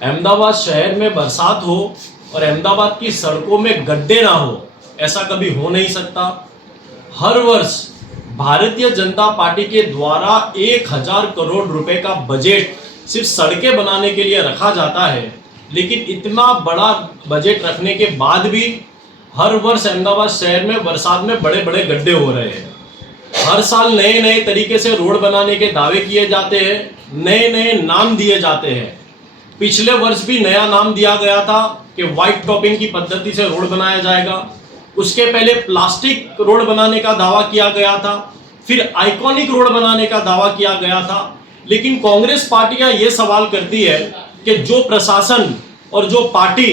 अहमदाबाद शहर में बरसात हो और अहमदाबाद की सड़कों में गड्ढे ना हो, ऐसा कभी हो नहीं सकता। हर वर्ष भारतीय जनता पार्टी के द्वारा 1000 करोड़ रुपए का बजट सिर्फ सड़कें बनाने के लिए रखा जाता है, लेकिन इतना बड़ा बजट रखने के बाद भी हर वर्ष अहमदाबाद शहर में बरसात में बड़े बड़े गड्ढे हो रहे हैं। हर साल नए नए तरीके से रोड बनाने के दावे किए जाते हैं, नए नए नाम दिए जाते हैं। पिछले वर्ष भी नया नाम दिया गया था कि व्हाइट टॉपिंग की पद्धति से रोड बनाया जाएगा। उसके पहले प्लास्टिक रोड बनाने का दावा किया गया था, फिर आइकॉनिक रोड बनाने का दावा किया गया था। लेकिन कांग्रेस पार्टियां ये सवाल करती है कि जो प्रशासन और जो पार्टी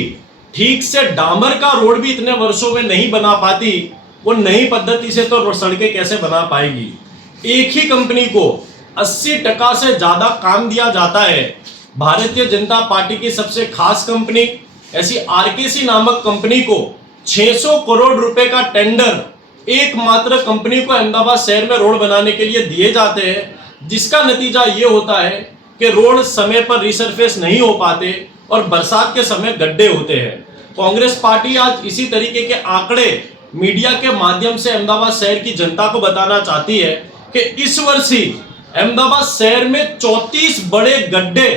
ठीक से डामर का रोड भी इतने वर्षों में नहीं बना पाती, वो नई पद्धति से तो सड़कें कैसे बना पाएगी। एक ही कंपनी को 80% से ज्यादा काम दिया जाता है। भारतीय जनता पार्टी की सबसे खास कंपनी ऐसी आरकेसी नामक कंपनी को 600 करोड़ रुपए का टेंडर एकमात्र कंपनी को अहमदाबाद शहर में रोड बनाने के लिए दिए जाते हैं, जिसका नतीजा ये होता है कि रोड समय पर रिसरफेस नहीं हो पाते और बरसात के समय गड्ढे होते हैं। कांग्रेस पार्टी आज इसी तरीके के आंकड़े मीडिया के माध्यम से अहमदाबाद शहर की जनता को बताना चाहती है कि इस वर्ष ही अहमदाबाद शहर में 34 बड़े गड्ढे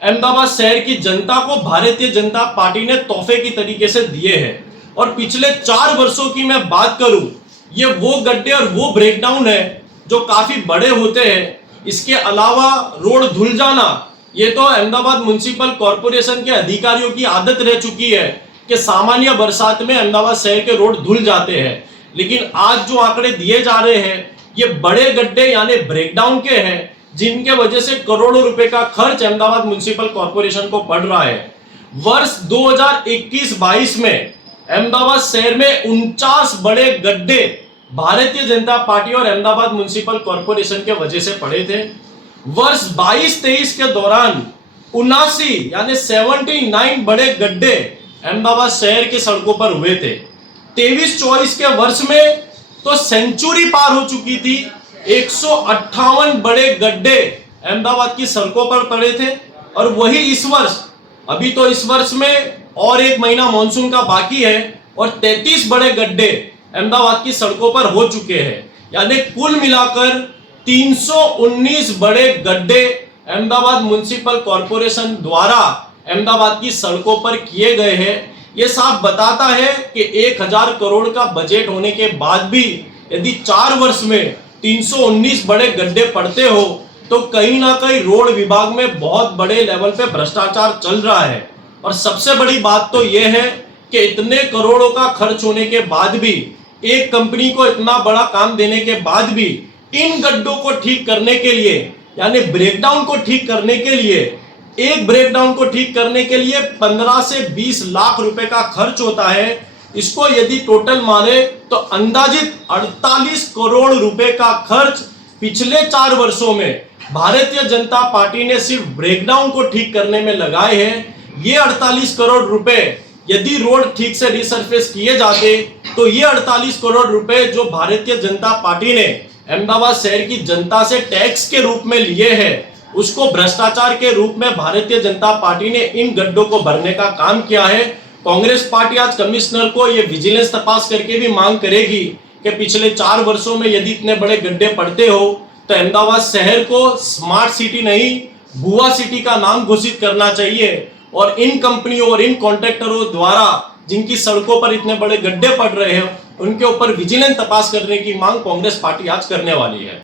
अहमदाबाद शहर की जनता को भारतीय जनता पार्टी ने तोहफे की तरीके से दिए हैं। और पिछले 4 वर्षों की मैं बात करूं, ये वो गड्ढे और वो ब्रेकडाउन है जो काफी बड़े होते हैं। इसके अलावा रोड धुल जाना, ये तो अहमदाबाद म्युनिसिपल कॉर्पोरेशन के अधिकारियों की आदत रह चुकी है कि सामान्य बरसात में अहमदाबाद शहर के रोड धुल जाते हैं। लेकिन आज जो आंकड़े दिए जा रहे हैं, ये बड़े गड्ढे यानी ब्रेकडाउन के हैं, जिनके वजह से करोड़ों रुपए का खर्च अहमदाबाद म्युनिसिपल कॉर्पोरेशन को पड़ रहा है। वर्ष 2021-22 में अहमदाबाद शहर में 49 बड़े गड्ढे भारतीय जनता पार्टी और अहमदाबाद म्युनिसिपल कॉर्पोरेशन के वजह से पड़े थे। वर्ष 22-23 के दौरान 79 यानी 79 बड़े गड्ढे अहमदाबाद शहर की सड़कों पर हुए थे। 23-24 के वर्ष में तो सेंचुरी पार हो चुकी थी। 158 बड़े गड्ढे अहमदाबाद की सड़कों पर पड़े थे। और वही इस वर्ष, अभी तो इस वर्ष में और 1 महीना मानसून का बाकी है और 33 बड़े गड्ढे अहमदाबाद की सड़कों पर हो चुके हैं। यानी कुल मिलाकर 319 बड़े गड्ढे अहमदाबाद म्युनिसिपल कॉर्पोरेशन द्वारा अहमदाबाद की सड़कों पर किए गए हैं। यह साफ बताता है कि 1000 करोड़ का बजट होने के बाद भी यदि 4 वर्ष में 319 बड़े गड्ढे पड़ते हो, तो कहीं ना कहीं रोड विभाग में बहुत बड़े लेवल पे भ्रष्टाचार चल रहा है। और सबसे बड़ी बात तो यह है कि इतने करोड़ों का खर्च होने के बाद भी, एक कंपनी को इतना बड़ा काम देने के बाद भी, इन गड्ढों को ठीक करने के लिए यानी ब्रेकडाउन को ठीक करने के लिए, एक ब्रेकडाउन को ठीक करने के लिए 15 से 20 लाख रुपए का खर्च होता है। इसको यदि टोटल माने तो अंदाजित 48 करोड़ रुपए का खर्च पिछले 4 वर्षों में भारतीय जनता पार्टी ने सिर्फ ब्रेकडाउन को ठीक करने में लगाए हैं। ये 48 करोड़ रुपए यदि रोड ठीक से रिसरफेस किए जाते, तो ये 48 करोड़ रुपए जो भारतीय जनता पार्टी ने अहमदाबाद शहर की जनता से टैक्स के रूप में लिए हैं, उसको भ्रष्टाचार के रूप में भारतीय जनता पार्टी ने इन गड्ढों को भरने का काम किया है। कांग्रेस पार्टी आज कमिश्नर को ये विजिलेंस तपास करके भी मांग करेगी कि पिछले 4 वर्षों में यदि इतने बड़े गड्ढे पड़ते हो, तो अहमदाबाद शहर को स्मार्ट सिटी नहीं, भुआ सिटी का नाम घोषित करना चाहिए। और इन कंपनियों और इन कॉन्ट्रैक्टरों द्वारा जिनकी सड़कों पर इतने बड़े गड्ढे पड़ रहे हैं, उनके ऊपर विजिलेंस तपास करने की मांग कांग्रेस पार्टी आज करने वाली है।